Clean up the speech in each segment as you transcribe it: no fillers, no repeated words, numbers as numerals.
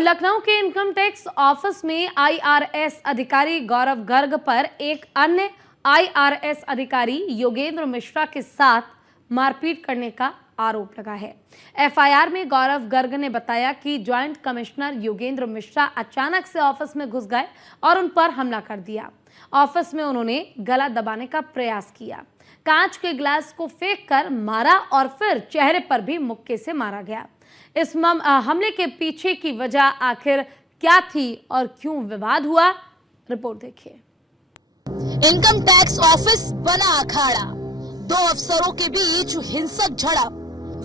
और लखनऊ के income tax office में आईआरएस अधिकारी गौरव गर्ग पर एक अन्य आईआरएस अधिकारी योगेंद्र मिश्रा के साथ मारपीट करने का आरोप लगा है। एफआईआर में गौरव गर्ग ने बताया कि ज्वाइंट कमिश्नर योगेंद्र मिश्रा अचानक से ऑफिस में घुस गए और उन पर हमला कर दिया। ऑफिस में उन्होंने गला दबाने का प्रयास किया, कांच के ग्लास को फेंक कर मारा और फिर चेहरे पर भी मुक्के से मारा गया। इस हमले के पीछे की वजह आखिर क्या थी और क्यों विवाद हुआ, रिपोर्ट देखिए। इनकम टैक्स ऑफिस बना अखाड़ा, दो अफसरों के बीच हिंसक झड़प,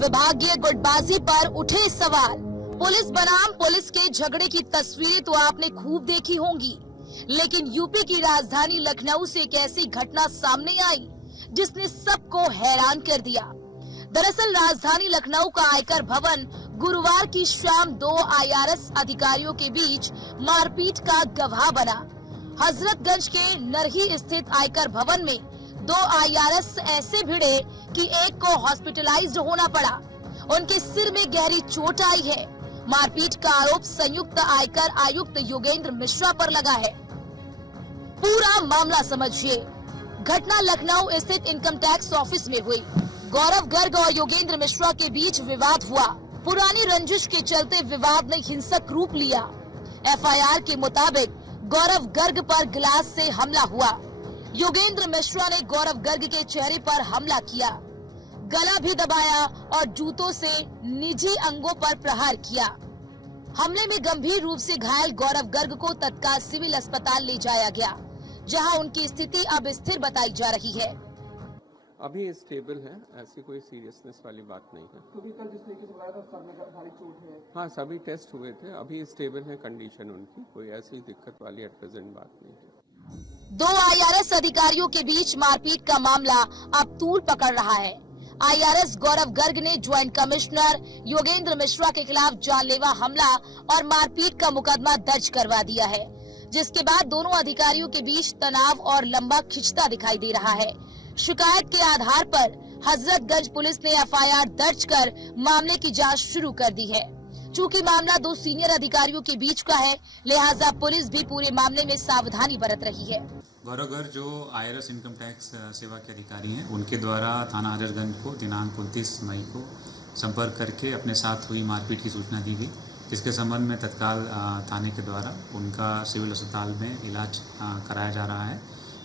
विभागीय गुटबाजी पर उठे सवाल। पुलिस बनाम पुलिस के झगड़े की तस्वीरें तो आपने खूब देखी होंगी, लेकिन यूपी की राजधानी लखनऊ से एक ऐसी घटना सामने आई जिसने सबको हैरान कर दिया। दरअसल राजधानी लखनऊ का आयकर भवन गुरुवार की शाम दो आईआरएस अधिकारियों के बीच मारपीट का गवाह बना। हजरतगंज के नरही स्थित आयकर भवन में दो आईआरएस ऐसे भिड़े कि एक को हॉस्पिटलाइज्ड होना पड़ा। उनके सिर में गहरी चोट आई है। मारपीट का आरोप संयुक्त आयकर आयुक्त योगेंद्र मिश्रा पर लगा है। पूरा मामला समझिए। घटना लखनऊ स्थित इनकम टैक्स ऑफिस में हुई। गौरव गर्ग और योगेंद्र मिश्रा के बीच विवाद हुआ। पुरानी रंजिश के चलते विवाद ने हिंसक रूप लिया। एफआईआर के मुताबिक गौरव गर्ग पर गिलास से हमला हुआ। योगेंद्र मिश्रा ने गौरव गर्ग के चेहरे पर हमला किया, गला भी दबाया और जूतों से निजी अंगों पर प्रहार किया। हमले में गंभीर रूप से घायल गौरव गर्ग को तत्काल सिविल अस्पताल ले जाया गया, जहां उनकी स्थिति अब स्थिर बताई जा रही है। अभी स्टेबल है, ऐसी कोई सीरियसनेस वाली बात नहीं है। क्योंकि कल जिस तरीके से बताया था सर में भारी चोट है। हाँ, सभी टेस्ट हुए थे, अभी स्टेबल है कंडीशन उनकी, कोई ऐसी दिक्कत वाली एट प्रेजेंट बात नहीं है। दो आईआरएस अधिकारियों के बीच मारपीट का मामला अब तूल पकड़ रहा है। आईआरएस गौरव गर्ग ने ज्वाइंट कमिश्नर योगेंद्र मिश्रा के खिलाफ जानलेवा हमला और मारपीट का मुकदमा दर्ज करवा दिया है, जिसके बाद दोनों अधिकारियों के बीच तनाव और लंबा खिंचता दिखाई दे रहा है। शिकायत के आधार पर हजरतगंज पुलिस ने एफआईआर दर्ज कर मामले की जांच शुरू कर दी है। चूंकि मामला दो सीनियर अधिकारियों के बीच का है, लिहाजा पुलिस भी पूरे मामले में सावधानी बरत रही है। गौरव गर्ग जो आईआरएस इनकम टैक्स सेवा के अधिकारी हैं, उनके द्वारा थाना हजरतगंज को दिनांक 29 मई को संपर्क करके अपने साथ हुई मारपीट की सूचना दी गई, जिसके संबंध में तत्काल थाने के द्वारा उनका सिविल अस्पताल में इलाज कराया जा रहा है।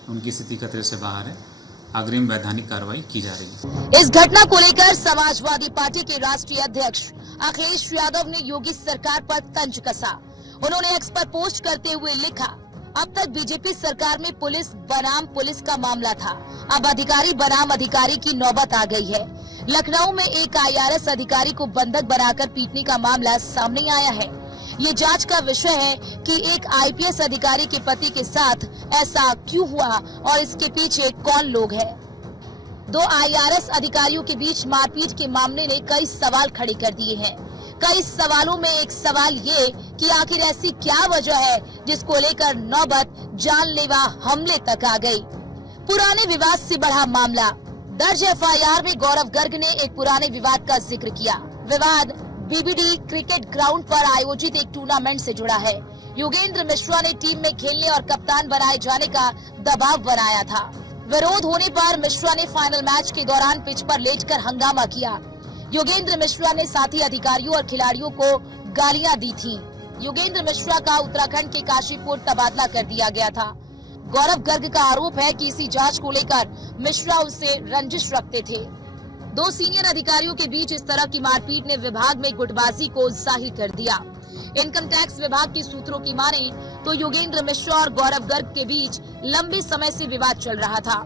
उनकी स्थिति खतरे से बाहर है। अग्रिम वैधानिक कार्रवाई की जा रही है। इस घटना को लेकर समाजवादी पार्टी के राष्ट्रीय अध्यक्ष अखिलेश यादव ने योगी सरकार पर तंज कसा। उन्होंने एक्स पर पोस्ट करते हुए लिखा, अब तक बीजेपी सरकार में पुलिस बनाम पुलिस का मामला था, अब अधिकारी बनाम अधिकारी की नौबत आ गई है। लखनऊ में एक आईआरएस अधिकारी को बंधक बनाकर पीटने का मामला सामने आया है। ये जांच का विषय है कि एक आईपीएस अधिकारी के पति के साथ ऐसा क्यों हुआ और इसके पीछे कौन लोग हैं। दो आईआरएस अधिकारियों के बीच मारपीट के मामले ने कई सवाल खड़े कर दिए हैं। कई सवालों में एक सवाल ये कि आखिर ऐसी क्या वजह है जिसको लेकर नौबत जानलेवा हमले तक आ गई। पुराने विवाद से बढ़ा मामला। दर्ज एफआईआर में गौरव गर्ग ने एक पुराने विवाद का जिक्र किया। विवाद बीबीडी क्रिकेट ग्राउंड पर आयोजित एक टूर्नामेंट से जुड़ा है। योगेंद्र मिश्रा ने टीम में खेलने और कप्तान बनाए जाने का दबाव बनाया था। विरोध होने पर मिश्रा ने फाइनल मैच के दौरान पिच पर लेटकर हंगामा किया। योगेंद्र मिश्रा ने साथी अधिकारियों और खिलाड़ियों को गालियां दी थी। योगेंद्र मिश्रा का उत्तराखंड के काशीपुर तबादला कर दिया गया था। गौरव गर्ग का आरोप है कि इसी जांच को लेकर मिश्रा उनसे रंजिश रखते थे। दो सीनियर अधिकारियों के बीच इस तरह की मारपीट ने विभाग में गुटबाजी को जाहिर कर दिया। इनकम टैक्स विभाग के सूत्रों की माने तो योगेंद्र मिश्रा और गौरव गर्ग के बीच लंबे समय से विवाद चल रहा था,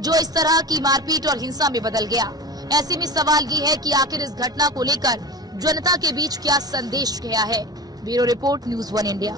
जो इस तरह की मारपीट और हिंसा में बदल गया। ऐसे में सवाल ये है कि आखिर इस घटना को लेकर जनता के बीच क्या संदेश गया है। Bureau report, news 1 India.